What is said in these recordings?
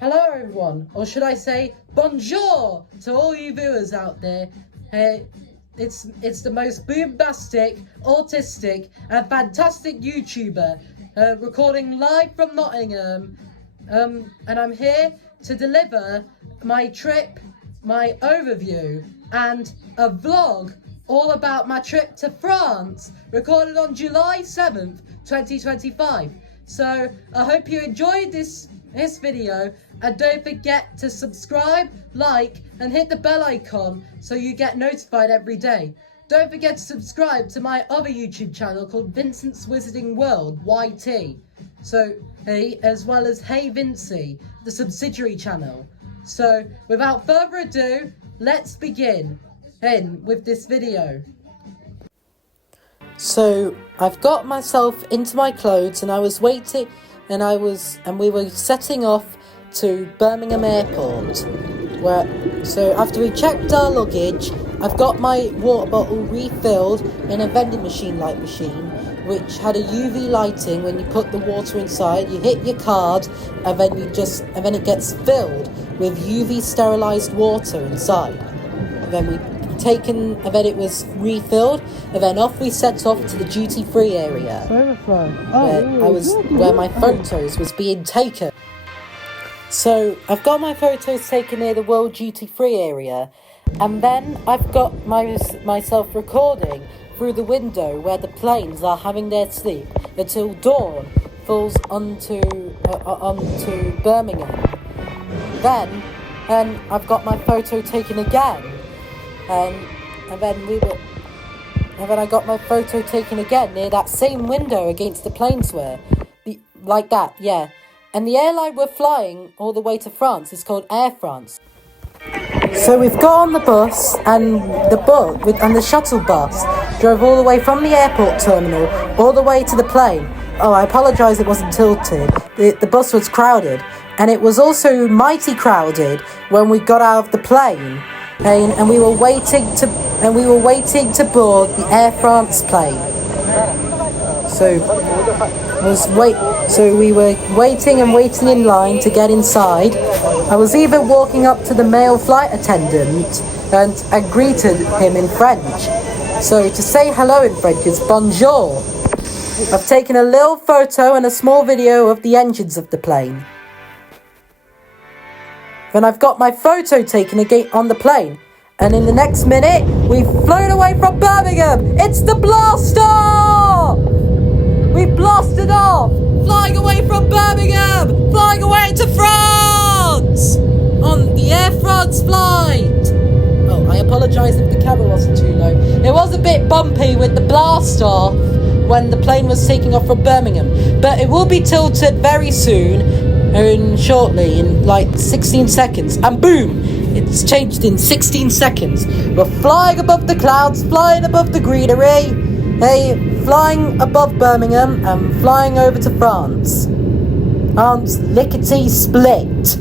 Hello everyone, or should I say bonjour to all you viewers out there. It's the most bombastic, autistic and fantastic YouTuber recording live from Nottingham, and I'm here to deliver my trip, my overview and a vlog all about my trip to France, recorded on July 7th, 2025. So I hope you enjoyed this video, and don't forget to subscribe, like and hit the bell icon so you get notified every day. Don't forget to subscribe to my other YouTube channel called Vincent's Wizarding World, YT. So, as well as Hey Vincy, the subsidiary channel. So, without further ado, let's begin with this video. So, I've got myself into my clothes and I was waiting and we were setting off to Birmingham Airport. So after we checked our luggage, I've got my water bottle refilled in a vending machine which had a UV lighting. When you put the water inside, you hit your card and then it gets filled with UV sterilized water inside. And then it was refilled, and then off we set off to the duty-free area where my photos was being taken. So I've got my photos taken near the World Duty-Free area, and then I've got myself recording through the window where the planes are having their sleep until dawn falls onto Birmingham. Then I've got my photo taken again. And then I got my photo taken again near that same window against the planes like that, yeah. And the airline we're flying all the way to France is called Air France. So we've got on the bus, and the shuttle bus drove all the way from the airport terminal all the way to the plane. Oh, I apologise, it wasn't tilted. The bus was crowded, and it was also mighty crowded when we got out of the plane. And we were waiting to board the Air France plane. So we were waiting in line to get inside. I was even walking up to the male flight attendant and I greeted him in French. So to say hello in French is bonjour. I've taken a little photo and a small video of the engines of the plane. Then I've got my photo taken again on the plane. And in the next minute, we've flown away from Birmingham. It's the blaster! We've blasted off, flying away from Birmingham, flying away to France on the Air France flight. Oh, I apologise if the camera wasn't too low. It was a bit bumpy with the blast off when the plane was taking off from Birmingham, but it will be tilted very soon, and shortly, in like 16 seconds, and boom! It's changed in 16 seconds. We're flying above the clouds, flying above the greenery, flying above Birmingham and flying over to France. France lickety split.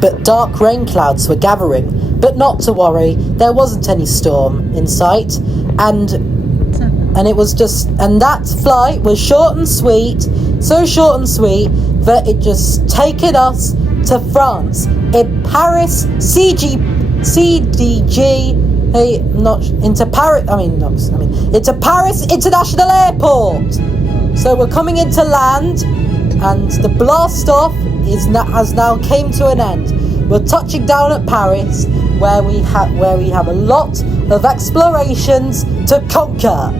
But dark rain clouds were gathering. But not to worry, there wasn't any storm in sight, and that flight was short and sweet, so short and sweet that it just taken us to France in Paris into Paris International Airport. So we're coming into land, and the blast off has now came to an end. We're touching down at Paris, where we have a lot of explorations to conquer.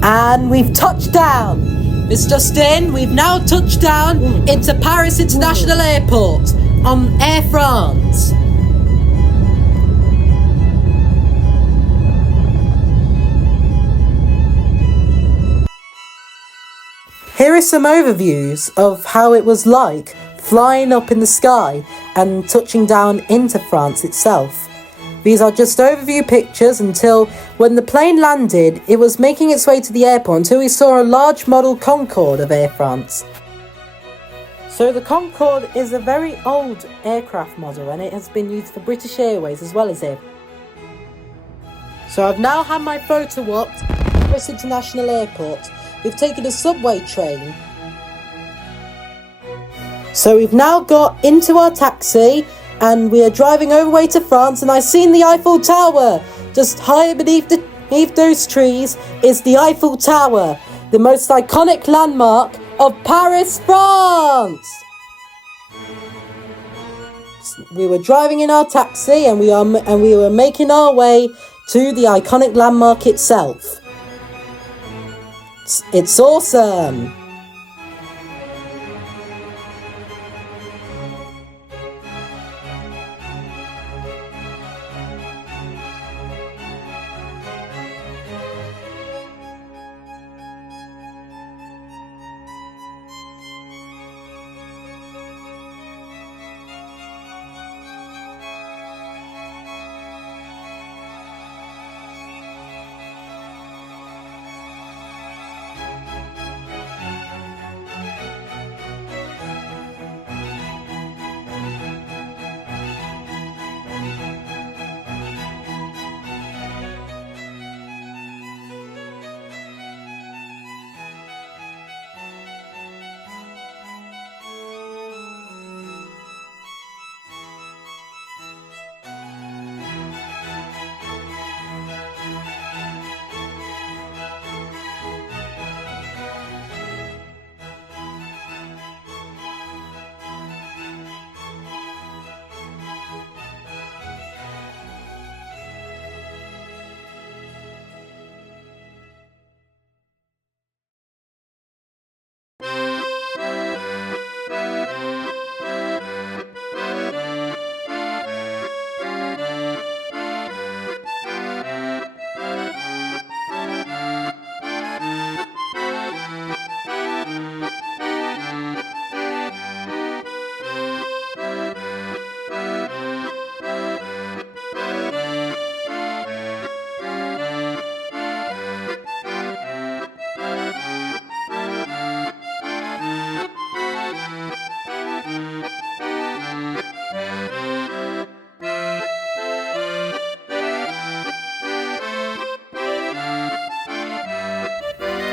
And we've touched down. It's just in. We've now touched down into Paris International Airport. on Air France. Here are some overviews of how it was like flying up in the sky and touching down into France itself. These are just overview pictures until when the plane landed, it was making its way to the airport until we saw a large model Concorde of Air France. So the Concorde is a very old aircraft model and it has been used for British Airways as well as Air. So I've now had my photo op at Paris International Airport. We've taken a subway train. So we've now got into our taxi and we are driving over way to France, and I've seen the Eiffel Tower. Just high beneath those trees is the Eiffel Tower, the most iconic landmark of Paris, France. We were driving in our taxi and we were making our way to the iconic landmark itself. It's awesome.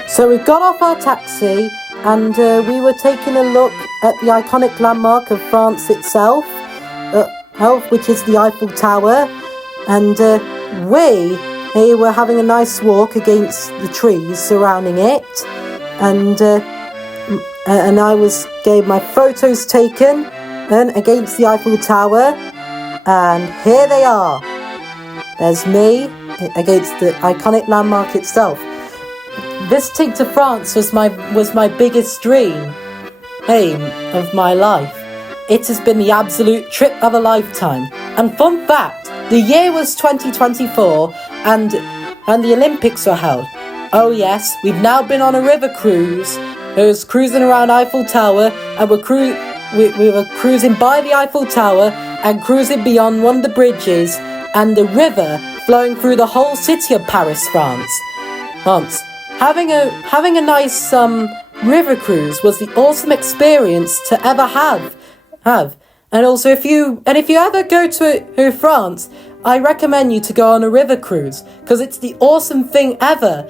So we got off our taxi and we were taking a look at the iconic landmark of France itself, which is the Eiffel Tower, and we were having a nice walk against the trees surrounding it, and I was getting my photos taken against the Eiffel Tower, and here they are. There's me against the iconic landmark itself. Visiting to France was my biggest aim of my life. It has been the absolute trip of a lifetime. And fun fact, the year was 2024 and the Olympics were held. Oh yes, we've now been on a river cruise. It was cruising around Eiffel Tower, and we were cruising by the Eiffel Tower and cruising beyond one of the bridges and the river flowing through the whole city of Paris, France. Having a nice river cruise was the awesome experience to ever have. And also, if you ever go to France, I recommend you to go on a river cruise because it's the awesome thing ever.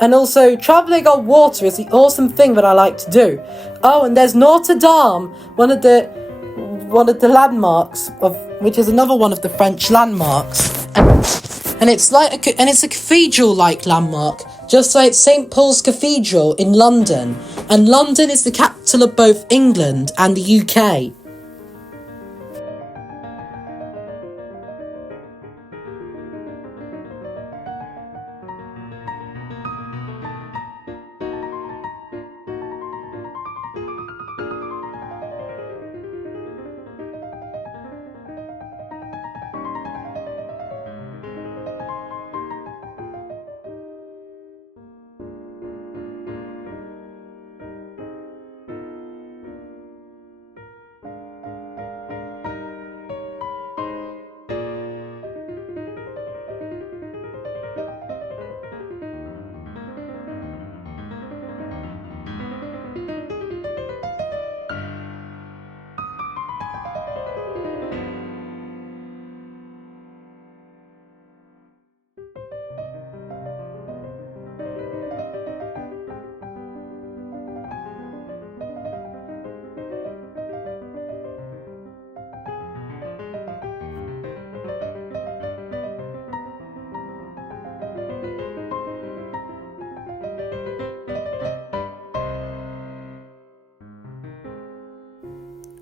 And also, travelling on water is the awesome thing that I like to do. Oh, and there's Notre Dame, one of the landmarks which is another one of the French landmarks, and it's a cathedral-like landmark, just like St. Paul's Cathedral in London. And London is the capital of both England and the UK.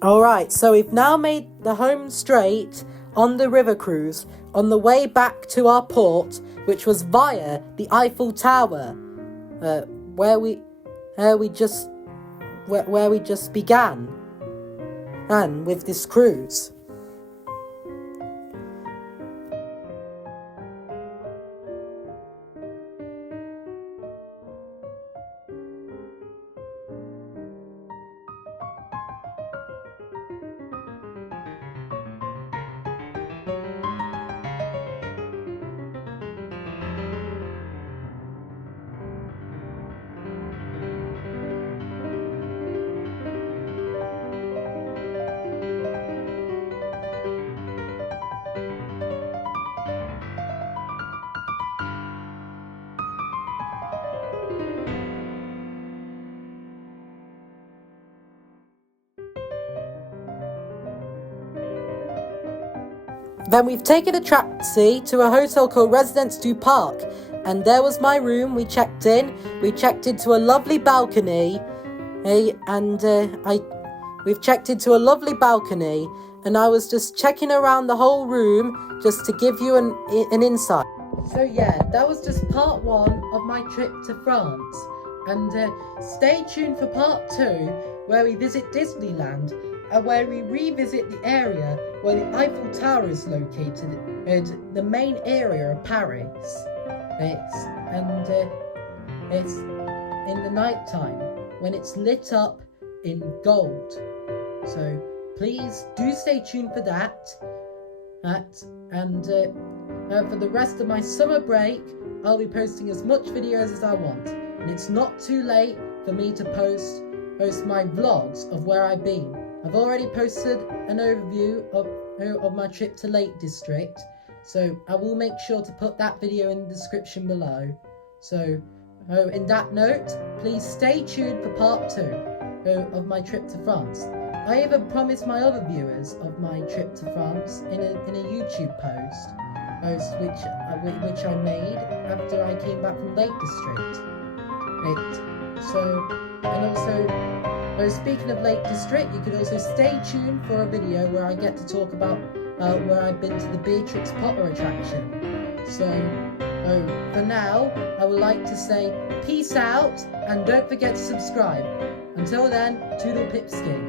Alright, so we've now made the home straight on the river cruise on the way back to our port, which was via the Eiffel Tower, where we just began, and with this cruise. Then we've taken a taxi to a hotel called Residence du Parc, and there was my room. We checked in. We checked into a lovely balcony, we've checked into a lovely balcony, and I was just checking around the whole room just to give you an insight. So yeah, that was just part 1 of my trip to France, and stay tuned for part 2, where we visit Disneyland, and where we revisit the area where the Eiffel Tower is located, the main area of Paris. It's in the night time when it's lit up in gold. So please do stay tuned for that. For the rest of my summer break, I'll be posting as much videos as I want, and it's not too late for me to post my vlogs of where I've been. I've already posted an overview of my trip to Lake District, so I will make sure to put that video in the description below. So, in that note, please stay tuned for part 2 of my trip to France. I even promised my other viewers of my trip to France in a YouTube post which I made after I came back from Lake District. Speaking of Lake District, you can also stay tuned for a video where I get to talk about where I've been to the Beatrix Potter attraction. So, for now, I would like to say peace out, and don't forget to subscribe. Until then, toodle pipskin.